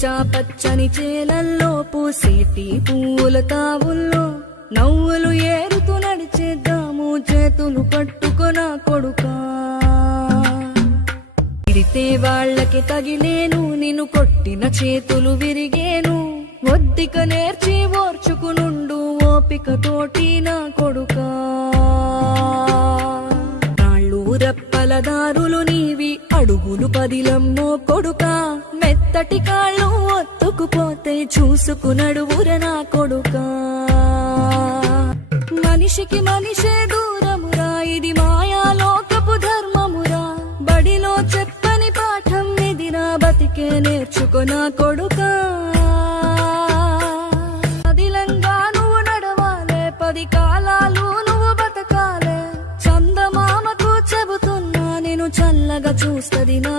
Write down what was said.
పచ్చా పచ్చని చేలల్లో పూసేటి పూల తావుల్లో నవ్వులు ఏరుతూ నడిచేద్దాము చేతులు పట్టుకొన కొడుకా. తిడితే వాళ్ళకి తగిలేను, నిన్ను కొట్టిన చేతులు విరిగేను. ఒద్దిక నేర్చి ఓర్చుకునుండు ఓపికతోటి నా కొడుకా. రాళ్ళు రప్పల దారులు నీవి, అడుగులు పదిలమ్మో కొడుకా. మెత్తటి కాళ్ళు ఒత్తుకుపోతే చూసుకునడువుర నా కొడుకా. మనిషికి మనిషే దూరమురా, ఇది మాయాలోకపు ధర్మమురా. బడిలో చెప్పని పాఠం ఇదిరా, బతికే నేర్చుకొనా కొడుకా. అదిలంగా నువ్వు నడవాలే, 10 కాలాలు నువ్వు బతకాలే. చందమామకు చెబుతున్నా, నేను చల్లగా చూస్తది నా